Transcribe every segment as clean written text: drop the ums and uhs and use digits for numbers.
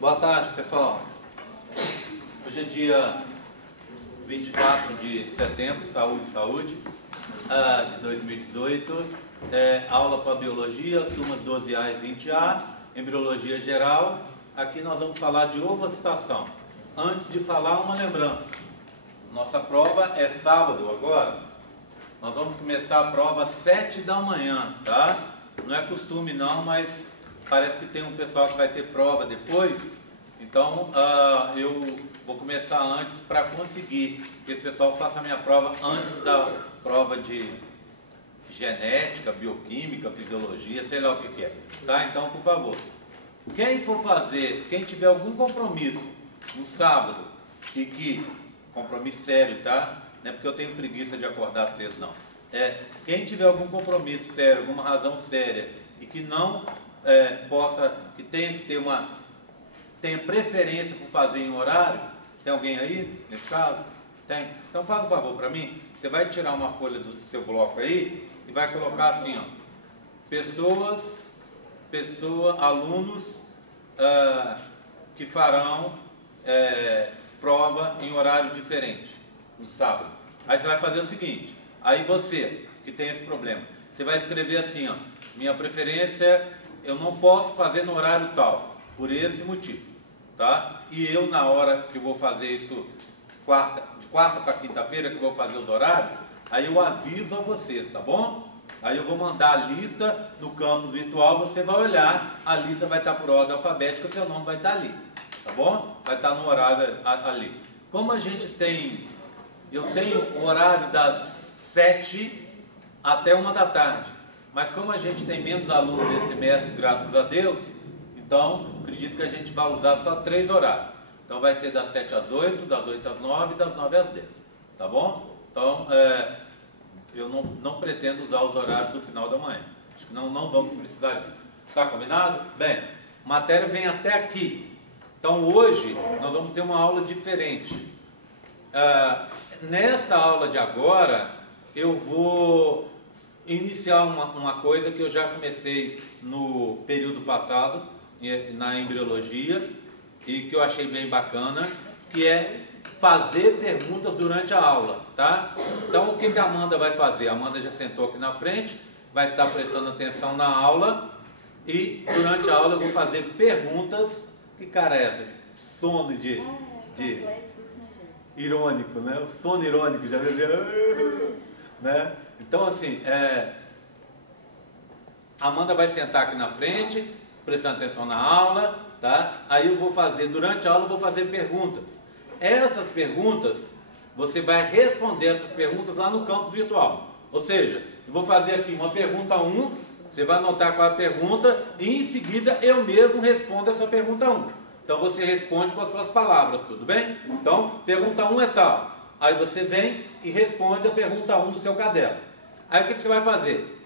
Boa tarde, pessoal. Hoje é dia 24 de setembro, saúde, de 2018. Aula para biologia, as turmas 12A e 20A, embriologia geral. Aqui nós vamos falar de ovocitação. Antes de falar, uma lembrança. Nossa prova é sábado agora. Nós vamos começar a prova às 7 da manhã, tá? Não é costume não, mas parece que tem um pessoal que vai ter prova depois. Então, eu vou começar antes para conseguir que esse pessoal faça a minha prova antes da prova de genética, bioquímica, fisiologia, sei lá o que é. Tá? Então, por favor, quem for fazer, quem tiver algum compromisso no sábado, e que, compromisso sério, tá? Não é porque eu tenho preguiça de acordar cedo, não. Quem tiver algum compromisso sério, alguma razão séria, e que não que tenha que ter tenha preferência por fazer em horário, tem alguém aí, nesse caso? Tem? Então faz um favor para mim, você vai tirar uma folha do seu bloco aí, e vai colocar assim, ó, alunos que farão prova em horário diferente, no sábado. Aí você vai fazer o seguinte, aí você, que tem esse problema, você vai escrever assim, ó, minha preferência, eu não posso fazer no horário tal, por esse motivo, tá? E eu, na hora que eu vou fazer isso, de quarta para quinta-feira, que eu vou fazer os horários, aí eu aviso a vocês, tá bom? Aí eu vou mandar a lista no campo virtual, você vai olhar, a lista vai estar por ordem alfabética, o seu nome vai estar ali, tá bom? Vai estar no horário ali. Como a gente eu tenho o horário das 7 até 1 da tarde, mas como a gente tem menos alunos esse semestre, graças a Deus, então acredito que a gente vai usar só 3 horários. Então vai ser das 7 às 8, das 8 às 9 e das 9 às 10, tá bom? Então eu não pretendo usar os horários do final da manhã, acho que não vamos precisar disso. Tá combinado? Bem, a matéria vem até aqui, então hoje nós vamos ter uma aula diferente. Nessa aula de agora eu vou iniciar uma coisa que eu já comecei no período passado, na embriologia, e que eu achei bem bacana, que é fazer perguntas durante a aula, tá? Então o que a Amanda vai fazer? A Amanda já sentou aqui na frente, vai estar prestando atenção na aula, e durante a aula eu vou fazer perguntas. Que cara é essa? Sono de irônico, né? O sono irônico, já viu? Né? Então assim, a Amanda vai sentar aqui na frente, prestando atenção na aula, tá? Aí eu vou fazer, durante a aula eu vou fazer perguntas. Essas perguntas, você vai responder essas perguntas lá no campo virtual. Ou seja, eu vou fazer aqui uma pergunta 1, você vai anotar qual é a pergunta, e em seguida eu mesmo respondo essa pergunta 1. Então você responde com as suas palavras, tudo bem? Então, pergunta 1 é tal. Aí você vem e responde a pergunta 1 no seu caderno. Aí o que você vai fazer?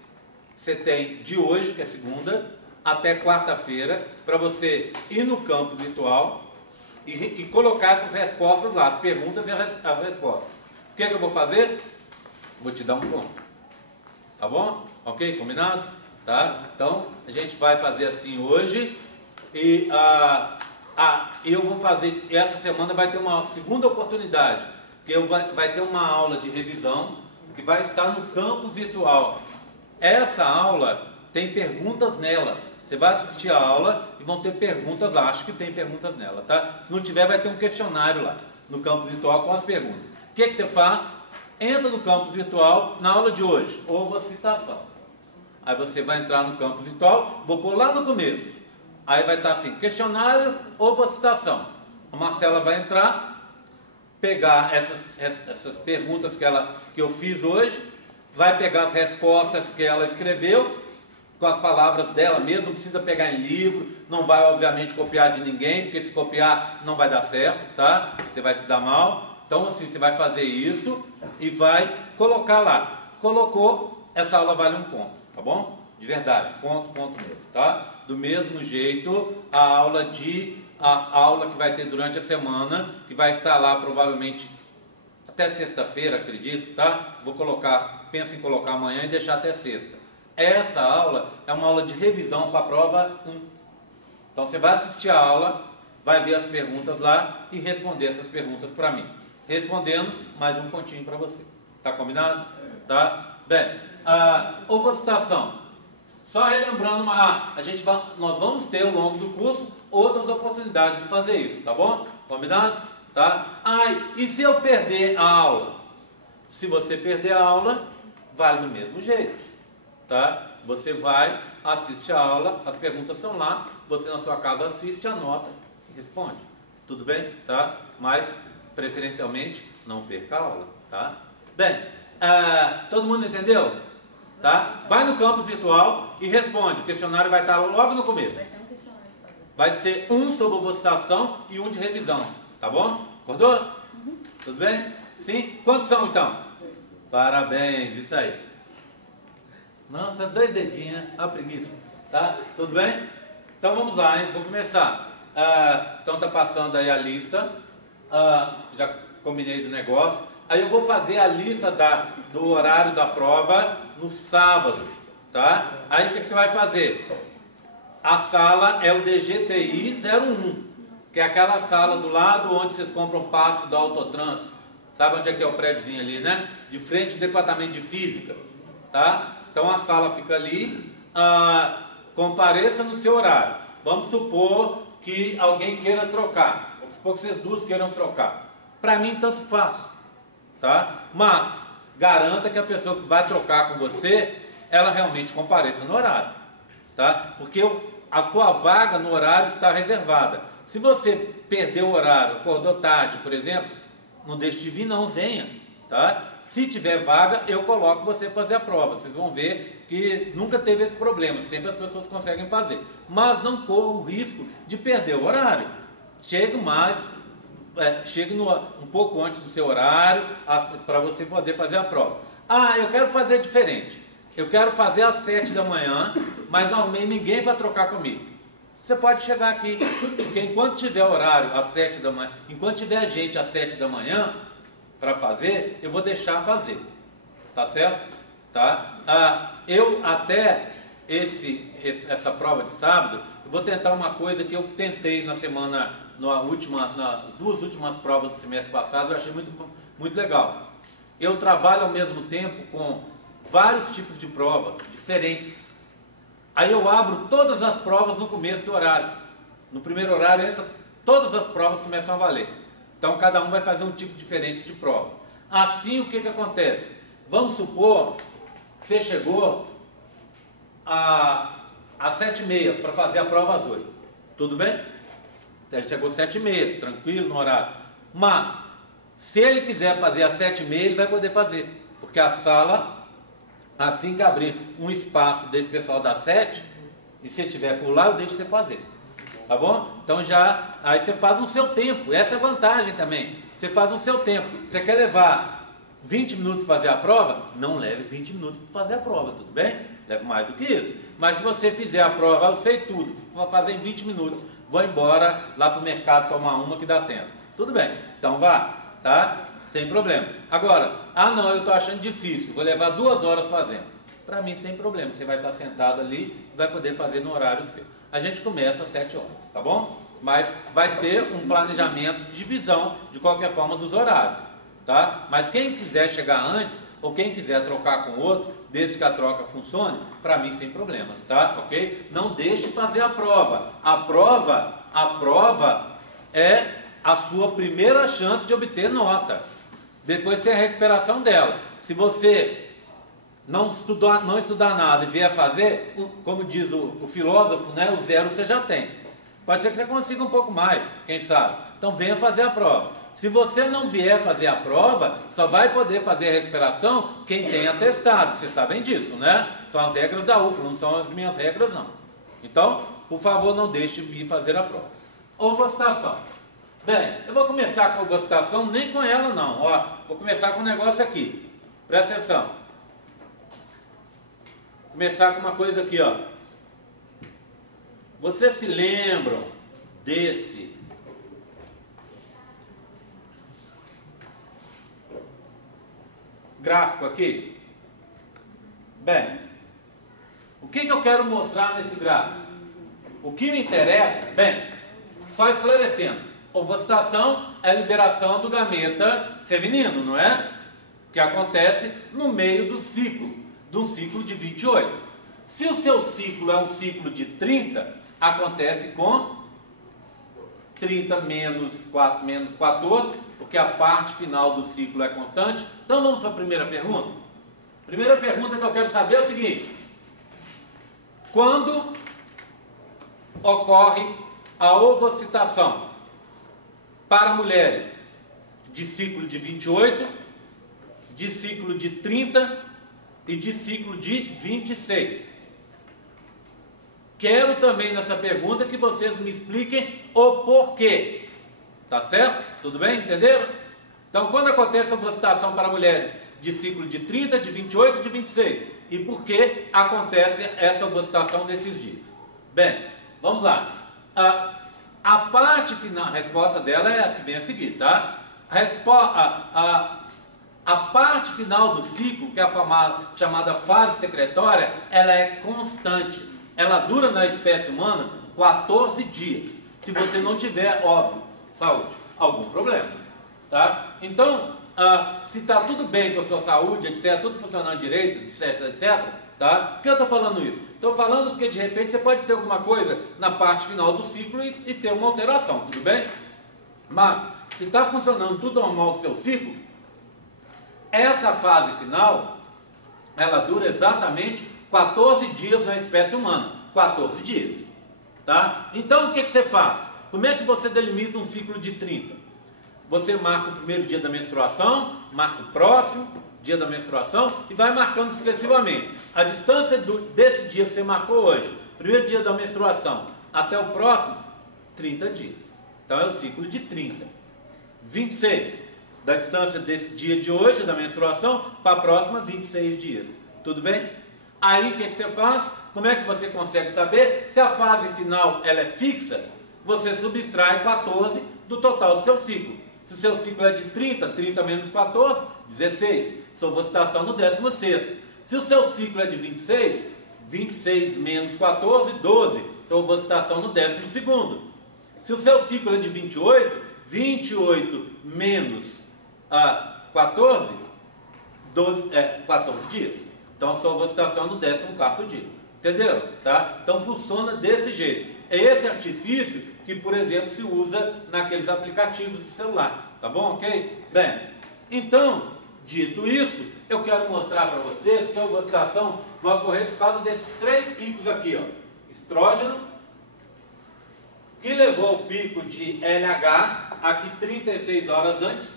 Você tem de hoje, que é segunda, até quarta-feira, para você ir no campo virtual e colocar essas respostas lá, as perguntas e as respostas. O que eu vou fazer? Vou te dar um ponto. Tá bom? Ok? Combinado? Tá? Então, a gente vai fazer assim hoje e eu vou fazer, essa semana vai ter uma segunda oportunidade, que vai ter uma aula de revisão que vai estar no campo virtual. Essa aula tem perguntas nela. Você vai assistir a aula e vão ter perguntas lá. Acho que tem perguntas nela, tá? Se não tiver, vai ter um questionário lá no campo virtual com as perguntas. O que você faz? Entra no campo virtual na aula de hoje, ovocitação. Aí você vai entrar no campo virtual, vou pôr lá no começo. Aí vai estar assim, questionário, ovocitação. A Marcela vai entrar, pegar essas perguntas que eu fiz hoje, vai pegar as respostas que ela escreveu, com as palavras dela mesmo, não precisa pegar em livro, não vai obviamente copiar de ninguém, porque se copiar não vai dar certo, tá? Você vai se dar mal. Então assim, você vai fazer isso e vai colocar lá. Colocou, essa aula vale 1 ponto, tá bom? De verdade, ponto mesmo, tá? Do mesmo jeito, a aula que vai ter durante a semana, que vai estar lá provavelmente até sexta-feira, acredito, tá? Penso em colocar amanhã e deixar até sexta. Essa aula é uma aula de revisão para a prova 1. Então você vai assistir a aula, vai ver as perguntas lá e responder essas perguntas para mim. Respondendo, mais um pontinho para você. Tá combinado? Tá? Bem, ovocitação. Só relembrando, nós vamos ter ao longo do curso outras oportunidades de fazer isso, tá bom? Combinado? Tá? E se eu perder a aula? Se você perder a aula, vale do mesmo jeito, tá? Você vai, assiste a aula, as perguntas estão lá, você na sua casa assiste, anota e responde. Tudo bem? Tá? Mas, preferencialmente, não perca a aula, tá? Bem, todo mundo entendeu? Tá? Vai no campus virtual e responde. O questionário vai estar logo no começo. Vai ter um questionário só. Vai ser um sobre ovocitação e um de revisão. Tá bom? Acordou? Uhum. Tudo bem? Sim? Quantos são então? Parabéns, isso aí. Nossa, 2 dedinhos, a preguiça. Tá? Tudo bem? Então vamos lá, hein? Vou começar. Então tá passando aí a lista. Já combinei do negócio. Aí eu vou fazer a lista do horário da prova no sábado, tá? Aí o que você vai fazer? A sala é o DGTI 01, que é aquela sala do lado onde vocês compram passe do Autotrans. Sabe onde é que é o prédiozinho ali, né? De frente ao departamento de física, tá? Então a sala fica ali. Compareça no seu horário. Vamos supor que alguém queira trocar. Vamos supor que vocês duas queiram trocar. Para mim, tanto faz. Tá? Mas garanta que a pessoa que vai trocar com você, ela realmente compareça no horário, tá? Porque a sua vaga no horário está reservada. Se você perdeu o horário, acordou tarde, por exemplo, não deixe de vir, não, venha, tá? Se tiver vaga, eu coloco você fazer a prova. Vocês vão ver que nunca teve esse problema, sempre as pessoas conseguem fazer. Mas não corra o risco de perder o horário. Chegue um pouco antes do seu horário para você poder fazer a prova. Eu quero fazer diferente. Eu quero fazer às 7 da manhã, mas não arrumei ninguém para trocar comigo. Você pode chegar aqui, porque enquanto tiver horário às 7 da manhã, enquanto tiver gente às 7 da manhã para fazer, eu vou deixar fazer. Tá certo? Tá? Eu até essa prova de sábado, eu vou tentar uma coisa que eu tentei nas 2 últimas provas do semestre passado, eu achei muito, muito legal. Eu trabalho ao mesmo tempo com vários tipos de prova diferentes. Aí eu abro todas as provas no começo do horário. No primeiro horário todas as provas começam a valer. Então cada um vai fazer um tipo diferente de prova. Assim, o que acontece? Vamos supor que você chegou às 7h30 para fazer a prova às 8. Tudo bem? Ele chegou às 7h30, tranquilo no horário. Mas, se ele quiser fazer às 7h30, ele vai poder fazer. Porque a sala, assim que abrir um espaço desse pessoal das 7, e se tiver por lá, eu deixo você fazer. Tá bom? Então aí você faz no seu tempo. Essa é a vantagem também. Você faz no seu tempo. Você quer levar 20 minutos para fazer a prova? Não leve 20 minutos para fazer a prova, tudo bem? Leve mais do que isso. Mas se você fizer a prova, eu sei tudo, vou fazer em 20 minutos. Vou embora lá para o mercado tomar uma que dá tempo. Tudo bem, então vá, tá? Sem problema. Agora, não, eu estou achando difícil, vou levar 2 horas fazendo. Para mim, sem problema, você vai estar sentado ali e vai poder fazer no horário seu. A gente começa às 7 horas, tá bom? Mas vai ter um planejamento de divisão, de qualquer forma, dos horários, tá? Mas quem quiser chegar antes, ou quem quiser trocar com o outro, desde que a troca funcione, para mim sem problemas, tá? Ok? Não deixe fazer a prova. A prova é a sua primeira chance de obter nota. Depois tem a recuperação dela. Se você não estudar nada e vier fazer, como diz o filósofo, né? O 0 você já tem. Pode ser que você consiga um pouco mais, quem sabe. Então venha fazer a prova. Se você não vier fazer a prova, só vai poder fazer a recuperação quem tem atestado. Vocês sabem disso, né? São as regras da UFLA, não são as minhas regras, não. Então, por favor, não deixe de vir fazer a prova. Ovocitação. Bem, eu vou começar com a ovocitação, nem com ela não. Ó, vou começar com um negócio aqui. Presta atenção. Vou começar com uma coisa aqui, ó. Vocês se lembram desse gráfico aqui? Bem, o que eu quero mostrar nesse gráfico? O que me interessa, bem, Só esclarecendo, ovocitação é a liberação do gameta feminino, não é? Que acontece no meio do ciclo, de um ciclo de 28. Se o seu ciclo é um ciclo de 30, acontece com 30 menos 14, porque a parte final do ciclo é constante. Então vamos para a primeira pergunta. Primeira pergunta que eu quero saber é o seguinte: quando ocorre a ovocitação para mulheres de ciclo de 28, de ciclo de 30 e de ciclo de 26? Quero também nessa pergunta que vocês me expliquem o porquê. Tá certo? Tudo bem? Entenderam? Então, quando acontece a ovocitação para mulheres de ciclo de 30, de 28 e de 26? E por que acontece essa ovocitação nesses dias? Bem, vamos lá. A parte final, a resposta dela é a que vem a seguir, tá? A parte final do ciclo, que é a chamada fase secretória, ela é constante. Ela dura na espécie humana 14 dias. Se você não tiver, óbvio, saúde, algum problema, tá? Então, se está tudo bem com a sua saúde, etc., tudo funcionando direito, etc., tá? Por que eu estou falando isso? Estou falando porque de repente você pode ter alguma coisa na parte final do ciclo e ter uma alteração, tudo bem? Mas, se está funcionando tudo normal do seu ciclo, essa fase final, ela dura exatamente 14 dias na espécie humana. 14 dias. Tá? Então, o que você faz? Como é que você delimita um ciclo de 30? Você marca o primeiro dia da menstruação, marca o próximo dia da menstruação e vai marcando sucessivamente. A distância desse dia que você marcou hoje, primeiro dia da menstruação, até o próximo, 30 dias. Então, é o ciclo de 30. 26. Da distância desse dia de hoje, da menstruação, para a próxima, 26 dias. Tudo bem? Aí o que você faz? Como é que você consegue saber? Se a fase final ela é fixa, você subtrai 14 do total do seu ciclo. Se o seu ciclo é de 30, 30 menos 14, 16. Sua ovocitação no 16º. Se o seu ciclo é de 26, 26 menos 14, 12. Sua ovocitação no 12º. Se o seu ciclo é de 28, 28 menos 14, 14 dias. Então, a sua ovocitação no 14º dia. Entendeu? Tá? Então, funciona desse jeito. É esse artifício que, por exemplo, se usa naqueles aplicativos de celular. Tá bom? Ok? Bem, então, dito isso, eu quero mostrar para vocês que a ovocitação vai ocorrer por causa desses 3 picos aqui, ó. Estrógeno, que levou o pico de LH, aqui 36 horas antes,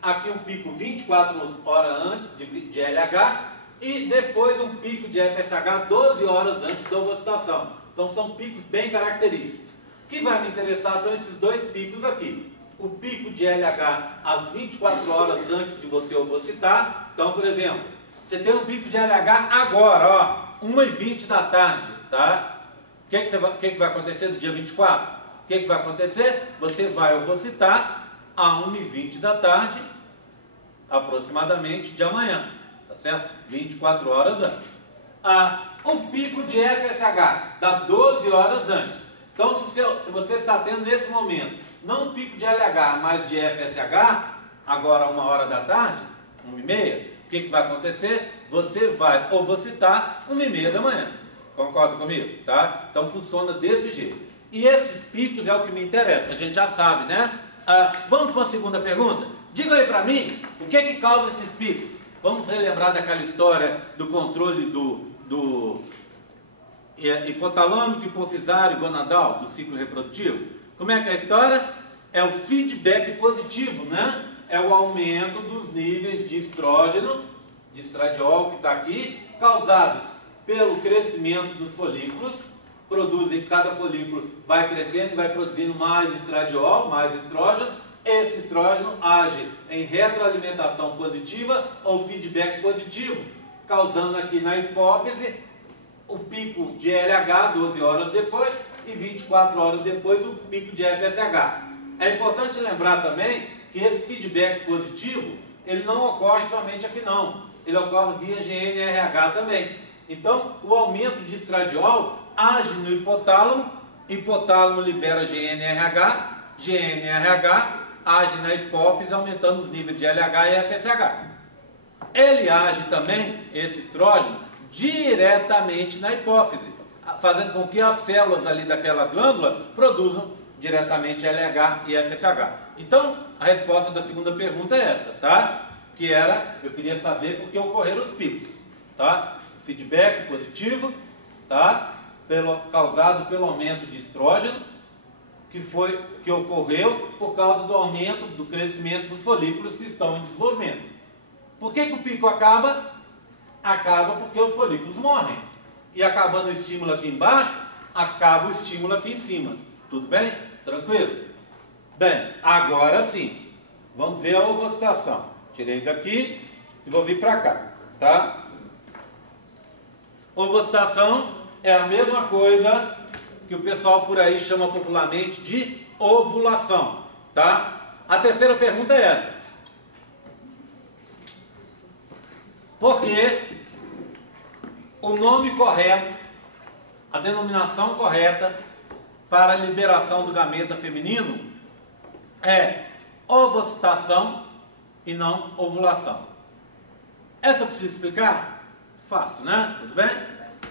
aqui um pico 24 horas antes de LH, e depois um pico de FSH 12 horas antes da ovocitação. Então são picos bem característicos. O que vai me interessar são esses 2 picos aqui. O pico de LH às 24 horas antes de você ovocitar. Então, por exemplo, você tem um pico de LH agora, ó, 1h20 da tarde, tá? O que vai acontecer no dia 24? O que vai acontecer? Você vai ovocitar a 1h20 da tarde, aproximadamente de amanhã. Tá certo? 24 horas antes. Um pico de FSH dá 12 horas antes. Então, se você está tendo nesse momento, não um pico de LH, mas de FSH, agora 1 hora da tarde, 1h30, o que vai acontecer? Você vai ovocitar 1h30 da manhã. Concorda comigo? Tá? Então, funciona desse jeito. E esses picos é o que me interessa. A gente já sabe, né? Vamos para a segunda pergunta? Diga aí para mim, o que causa esses picos? Vamos relembrar daquela história do controle do hipotalâmico, hipofisário e gonadal, do ciclo reprodutivo. Como é que é a história? É o feedback positivo, né? É o aumento dos níveis de estrógeno, de estradiol que está aqui, causados pelo crescimento dos folículos. Cada folículo vai crescendo e vai produzindo mais estradiol, mais estrógeno. Esse estrógeno age em retroalimentação positiva ou feedback positivo, causando aqui na hipófise o pico de LH 12 horas depois e 24 horas depois o pico de FSH. É importante lembrar também que esse feedback positivo, ele não ocorre somente aqui não, ele ocorre via GNRH também. Então, o aumento de estradiol age no hipotálamo hipotálamo libera GNRH, GNRH age na hipófise aumentando os níveis de LH e FSH. Ele age também, esse estrógeno, diretamente na hipófise, fazendo com que as células ali daquela glândula produzam diretamente LH e FSH. Então, a resposta da segunda pergunta é essa, tá? Que era, eu queria saber por que ocorreram os picos, tá? Feedback positivo, tá? Causado pelo aumento de estrógeno, que ocorreu por causa do aumento do crescimento dos folículos que estão em desenvolvimento. Por que o pico acaba? Acaba porque os folículos morrem. E acabando o estímulo aqui embaixo, acaba o estímulo aqui em cima. Tudo bem? Tranquilo? Bem, agora sim, vamos ver a ovocitação. Tirei daqui e vou vir para cá, tá? Ovocitação é a mesma coisa que o pessoal por aí chama popularmente de ovulação, tá? A terceira pergunta é essa. Porque o nome correto, a denominação correta para a liberação do gameta feminino é ovocitação e não ovulação. Essa eu preciso explicar? Fácil, né? Tudo bem?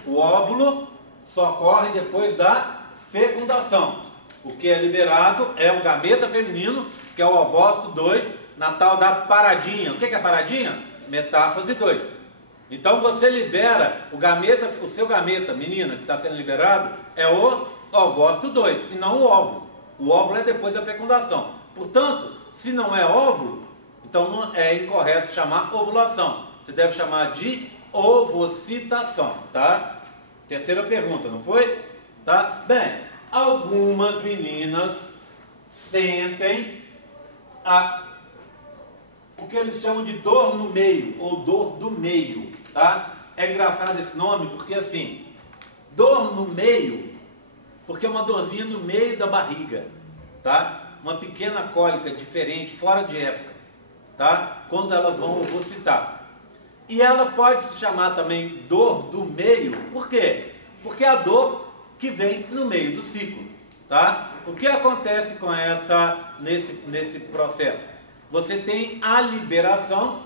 O óvulo só ocorre depois da fecundação. O que é liberado é o gameta feminino, que é o ovócito 2, na tal da paradinha. O que é paradinha? Metáfase 2. Então você libera o seu gameta, menina, que está sendo liberado, é o ovócito 2 e não o óvulo. O óvulo é depois da fecundação. Portanto, se não é óvulo, então não é incorreto chamar ovulação. Você deve chamar de ovocitação, tá? Terceira pergunta, não foi? Tá? Bem, algumas meninas sentem o que eles chamam de dor no meio, ou dor do meio, tá? É engraçado esse nome, porque assim, dor no meio, porque é uma dorzinha no meio da barriga, tá? Uma pequena cólica diferente, fora de época, tá? Quando elas vão ovocitar. E ela pode se chamar também dor do meio, por quê? Porque é a dor que vem no meio do ciclo, tá? O que acontece com nesse processo? Você tem a liberação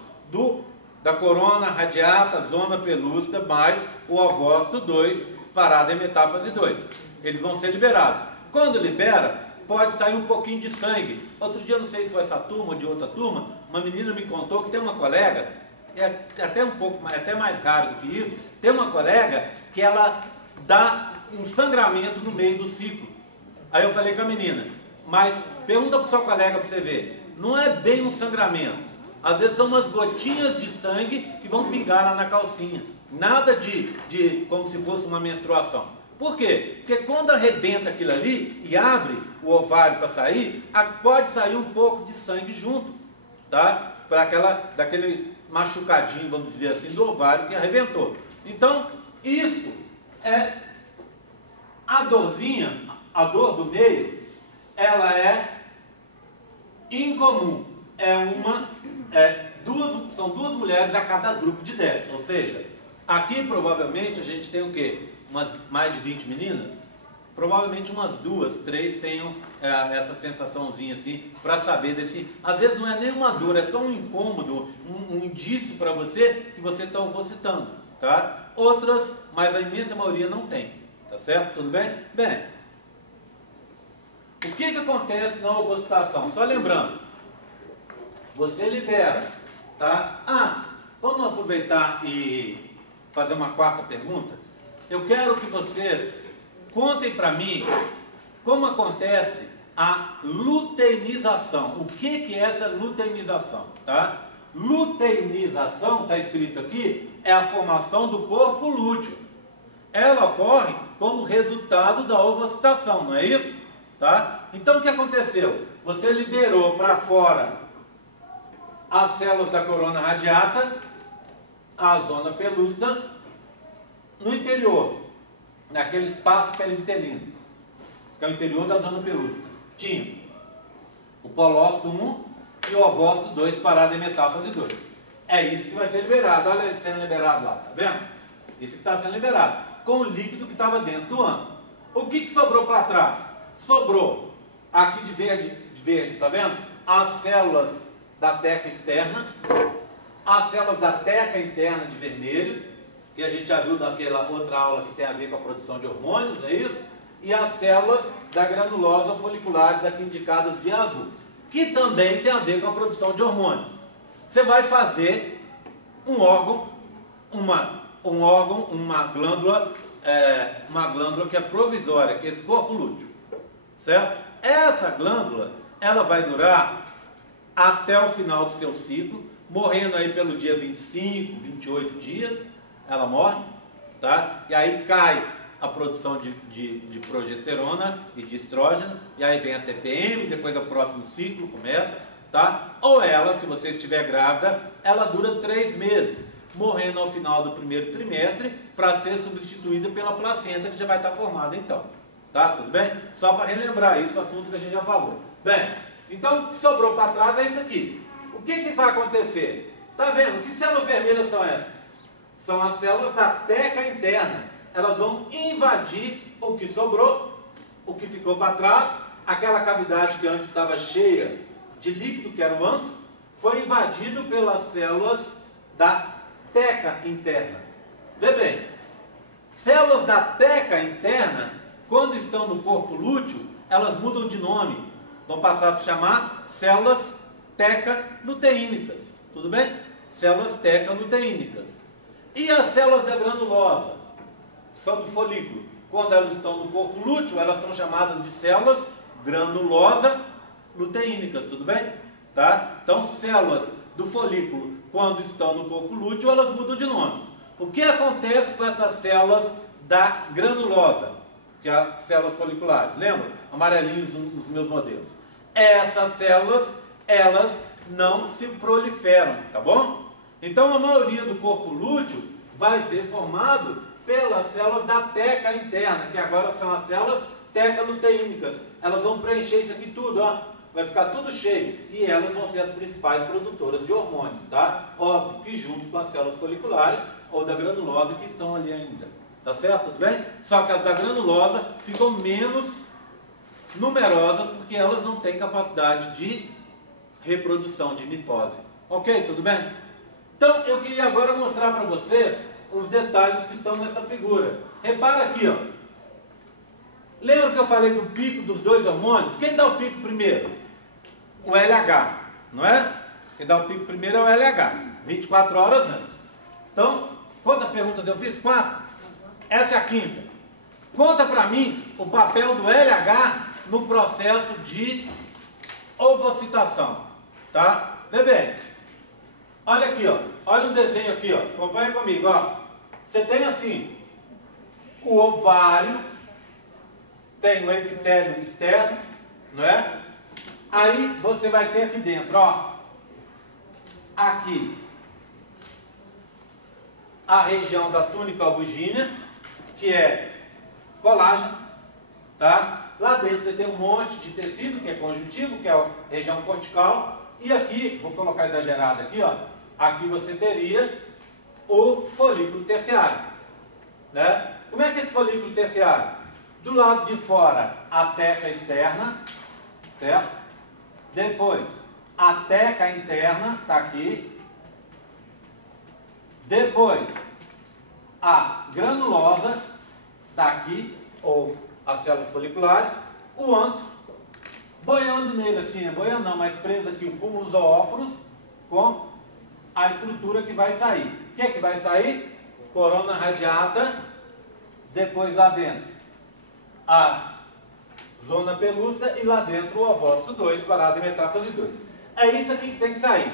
da corona radiata, zona pelúcida, mais o ovócito 2, parada em metáfase 2. Eles vão ser liberados. Quando libera, pode sair um pouquinho de sangue. Outro dia, não sei se foi essa turma ou de outra turma, uma menina me contou que tem uma colega, até mais raro do que isso, tem uma colega que ela dá um sangramento no meio do ciclo. Aí eu falei com a menina, mas pergunta para o seu colega para você ver, não é bem um sangramento, às vezes são umas gotinhas de sangue que vão pingar lá na calcinha, nada de como se fosse uma menstruação. Por quê? Porque quando arrebenta aquilo ali e abre o ovário para sair, pode sair um pouco de sangue junto, tá? Daquele machucadinho, vamos dizer assim, do ovário que arrebentou. Então, isso é a dorzinha, a dor do meio, ela é incomum. São duas mulheres a cada grupo de 10. Ou seja, aqui provavelmente a gente tem o quê? Mais de 20 meninas? Provavelmente umas 2, 3 tenham essa sensaçãozinha assim, para saber desse... Às vezes não é nem uma dor, é só um incômodo, um indício para você que você está ovocitando, tá? Outras, mas a imensa maioria não tem, tá certo? Tudo bem? Bem, o que acontece na ovocitação? Só lembrando, você libera, tá? Vamos aproveitar e fazer uma quarta pergunta? Eu quero que vocês contem para mim como acontece a luteinização. O que é essa luteinização, tá? Luteinização, está escrito aqui, é a formação do corpo lúteo. Ela ocorre como resultado da ovocitação, não é isso? Tá? Então o que aconteceu? Você liberou para fora as células da corona radiata, a zona pelúcida, no interior, naquele espaço pelivitelino, que é o interior da zona pelúcida, tinha o polócito 1 e o ovócito 2 parado em metáfase 2. É isso que vai ser liberado. Olha ele sendo liberado lá, tá vendo? Isso que está sendo liberado, com o líquido que estava dentro do âmago. O que sobrou para trás? Sobrou aqui de verde, tá vendo? As células da teca externa, as células da teca interna de vermelho, que a gente já viu naquela outra aula que tem a ver com a produção de hormônios, é isso? E as células da granulosa foliculares aqui indicadas de azul, que também tem a ver com a produção de hormônios. Você vai fazer um órgão, uma glândula que é provisória, que é esse corpo lúteo, certo? Essa glândula, ela vai durar até o final do seu ciclo, morrendo aí pelo dia 25, 28 dias, ela morre, tá? E aí cai a produção de progesterona e de estrógeno, e aí vem a TPM, depois o próximo ciclo começa, tá? Ou ela, se você estiver grávida, ela dura 3 meses, morrendo ao final do primeiro trimestre, para ser substituída pela placenta, que já vai estar formada então, tá? Tudo bem? Só para relembrar isso, o assunto que a gente já falou. Bem, então o que sobrou para trás é isso aqui. O que vai acontecer? Tá vendo? Que células vermelhas são essas? São as células da teca interna. Elas vão invadir o que sobrou, o que ficou para trás, aquela cavidade que antes estava cheia de líquido, que era o antro, foi invadido pelas células da teca interna. Vê bem, células da teca interna, quando estão no corpo lúteo, elas mudam de nome, vão passar a se chamar células teca-luteínicas, tudo bem? Células teca-luteínicas. E as células da granulosa, que são do folículo, quando elas estão no corpo lúteo, elas são chamadas de células granulosa-luteínicas, tudo bem? Tá? Então, células do folículo, quando estão no corpo lúteo, elas mudam de nome. O que acontece com essas células da granulosa, que é as células foliculares? Lembra? Amarelinhos nos meus modelos. Essas células, elas não se proliferam, tá bom? Então, a maioria do corpo lúteo vai ser formado pelas células da teca interna, que agora são as células teca-luteínicas. Elas vão preencher isso aqui tudo, ó. Vai ficar tudo cheio. E elas vão ser as principais produtoras de hormônios, tá? Óbvio que junto com as células foliculares ou da granulosa que estão ali ainda. Tá certo? Tudo bem? Só que as da granulosa ficam menos numerosas porque elas não têm capacidade de reprodução, de mitose. Ok? Tudo bem? Então, eu queria agora mostrar para vocês os detalhes que estão nessa figura. Repara aqui, ó. Lembra que eu falei do pico dos dois hormônios? Quem dá o pico primeiro? O LH, não é? Quem dá o pico primeiro é o LH, 24 horas antes. Então, quantas perguntas eu fiz? 4? Essa é a quinta. Conta para mim o papel do LH no processo de ovocitação, tá? Vê bem. Olha aqui, ó. Olha um desenho aqui, ó. Acompanha comigo, ó. Você tem assim, o ovário, tem o epitélio externo, não é? Aí você vai ter aqui dentro, ó. Aqui, a região da túnica albugínea, que é colágeno, tá? Lá dentro você tem um monte de tecido, que é conjuntivo, que é a região cortical. E aqui, vou colocar exagerado aqui, ó. Aqui você teria o folículo terciário, né? Como é que é esse folículo terciário? Do lado de fora, a teca externa, certo? Depois, a teca interna, está aqui. Depois, a granulosa, está aqui, ou as células foliculares. O antro, boiando nele assim, boiando não, mas preso aqui o cúmulo zoóforos com a estrutura que vai sair. O que é que vai sair? Corona radiata, depois lá dentro a zona pelúcida e lá dentro o ovócito 2, parado em metáfase 2. É isso aqui que tem que sair.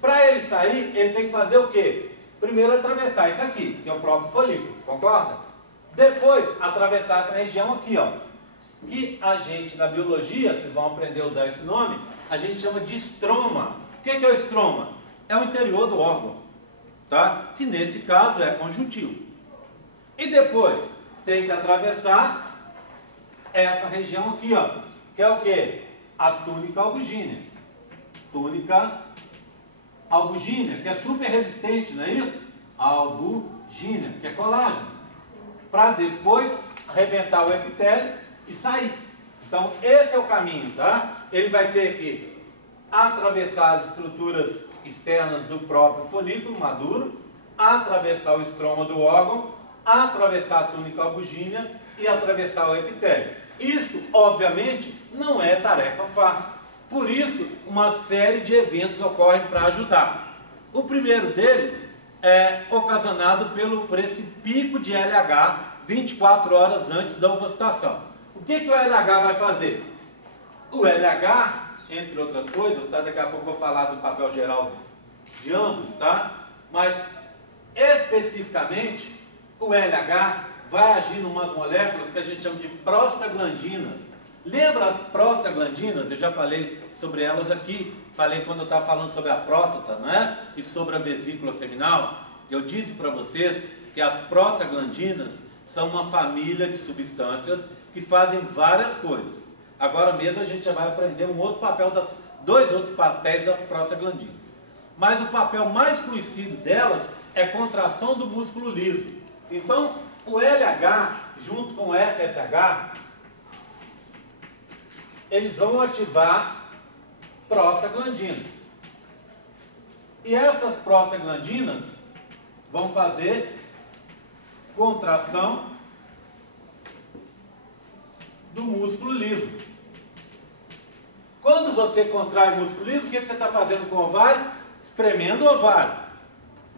Para ele sair, ele tem que fazer o quê? Primeiro atravessar isso aqui, que é o próprio folículo, concorda? Depois atravessar essa região aqui, ó. Que a gente, na biologia, vocês vão aprender a usar esse nome, a gente chama de estroma. O que é o estroma? É o interior do órgão, tá? Que nesse caso é conjuntivo. E depois tem que atravessar essa região aqui, ó, que é o quê? A túnica albugínea. Túnica albugínea, que é super resistente, não é isso? Albugínea, que é colágeno. Para depois arrebentar o epitélio e sair. Então, esse é o caminho, tá? Ele vai ter que atravessar as estruturas externas do próprio folículo maduro, atravessar o estroma do órgão, atravessar a túnica albugínea e atravessar o epitélio. Isso, obviamente, não é tarefa fácil. Por isso, uma série de eventos ocorrem para ajudar. O primeiro deles é ocasionado por esse pico de LH 24 horas antes da ovocitação. O que o LH vai fazer? O LH, entre outras coisas, tá? Daqui a pouco eu vou falar do papel geral de ambos, tá? Mas, especificamente, o LH vai agir em umas moléculas que a gente chama de prostaglandinas. Lembra as prostaglandinas? Eu já falei sobre elas aqui. Falei quando eu estava falando sobre a próstata, né? E sobre a vesícula seminal. Eu disse para vocês que as prostaglandinas são uma família de substâncias que fazem várias coisas. Agora mesmo a gente já vai aprender dois outros papéis das prostaglandinas. Mas o papel mais conhecido delas é contração do músculo liso. Então, o LH junto com o FSH, eles vão ativar prostaglandinas. E essas prostaglandinas vão fazer contração do músculo liso. Quando você contrai o músculo liso, o que você está fazendo com o ovário? Espremendo o ovário.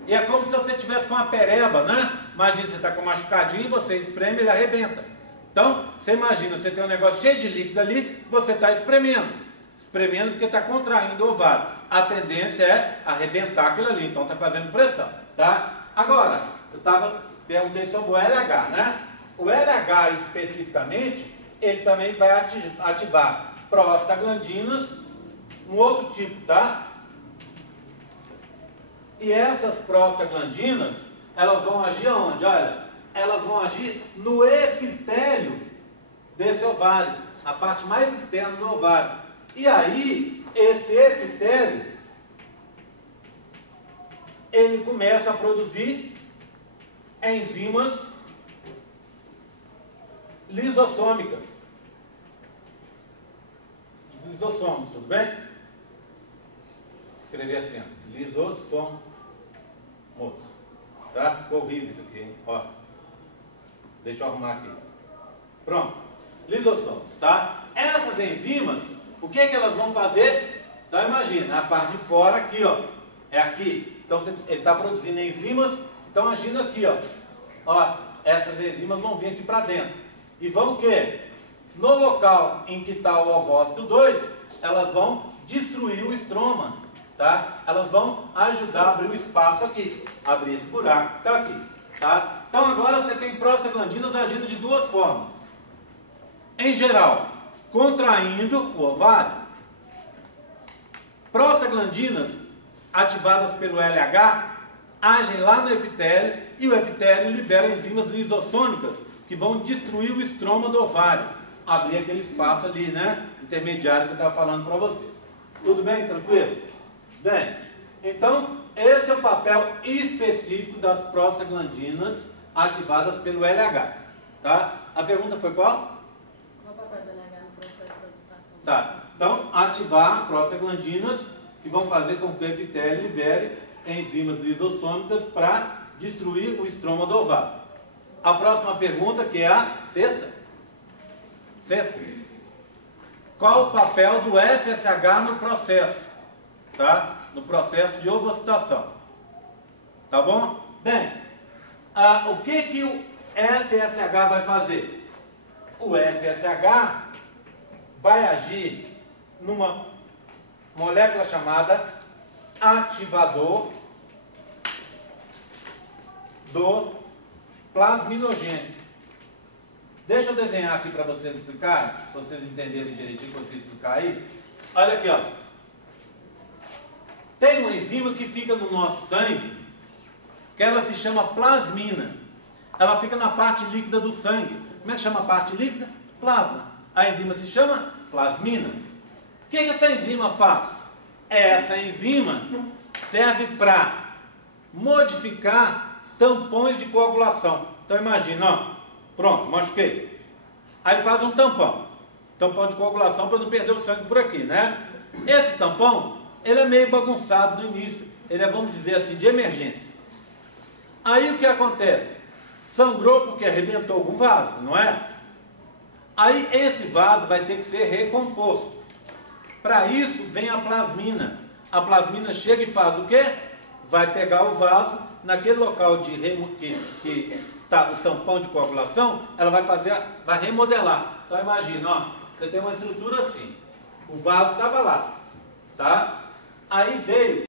E é como se você tivesse com uma pereba, né? Imagina, você está com um machucadinho, você espreme e ele arrebenta. Então, você imagina, você tem um negócio cheio de líquido ali, você está espremendo. Espremendo porque está contraindo o ovário. A tendência é arrebentar aquilo ali, então está fazendo pressão, tá? Agora, perguntei sobre o LH, né? O LH especificamente, ele também vai ativar prostaglandinas, um outro tipo, tá? E essas prostaglandinas, elas vão agir aonde? Olha, elas vão agir no epitélio desse ovário, a parte mais externa do ovário. E aí, esse epitélio, ele começa a produzir enzimas lisossômicas. Os lisossomos, tudo bem? Escrever assim, ó, lisossomos. Tá? Ficou horrível isso aqui, hein? Ó. Deixa eu arrumar aqui. Pronto. Lisossomos, tá? Essas enzimas, o que elas vão fazer? Então imagina, a parte de fora aqui, ó. É aqui. Então ele está produzindo enzimas, estão agindo aqui, ó. Ó, essas enzimas vão vir aqui para dentro. E vão o quê? No local em que está o ovócito 2, elas vão destruir o estroma, tá? Elas vão ajudar a abrir o espaço aqui, abrir esse buraco que está aqui, tá? Então agora você tem prostaglandinas agindo de duas formas. Em geral, contraindo o ovário. Prostaglandinas ativadas pelo LH agem lá no epitélio e o epitélio libera enzimas lisossômicas que vão destruir o estroma do ovário, abrir aquele espaço ali, né, intermediário que eu estava falando para vocês. Tudo bem? Tranquilo? Bem, então esse é o papel específico das prostaglandinas ativadas pelo LH, tá? A pergunta foi qual? Qual o papel do LH no processo da ovulação? Tá, então ativar prostaglandinas que vão fazer com que o epitélio libere enzimas lisossômicas para destruir o estroma do ovário. A próxima pergunta, que é a sexta. Qual o papel do FSH no processo? Tá? No processo de ovocitação. Tá bom? Bem, o que o FSH vai fazer? O FSH vai agir numa molécula chamada ativador do plasminogênio. Deixa eu desenhar aqui para vocês explicarem, para vocês entenderem direitinho o que eu quis explicar aí. Olha aqui, ó. Tem uma enzima que fica no nosso sangue, que ela se chama plasmina. Ela fica na parte líquida do sangue. Como é que chama a parte líquida? Plasma. A enzima se chama plasmina. O que essa enzima faz? Essa enzima serve para modificar tampões de coagulação. Então imagina, ó, Pronto, machuquei. Aí faz um tampão. Tampão de coagulação para não perder o sangue por aqui, né? Esse tampão, ele é meio bagunçado no início. Ele é, vamos dizer assim, de emergência. Aí o que acontece? Sangrou porque arrebentou algum vaso, não é? Aí esse vaso vai ter que ser recomposto. Para isso vem a plasmina. A plasmina chega e faz o quê? Vai pegar o vaso, naquele local que está o tampão de coagulação, ela vai remodelar. Então imagina, ó, você tem uma estrutura assim. O vaso estava lá, tá? Aí veio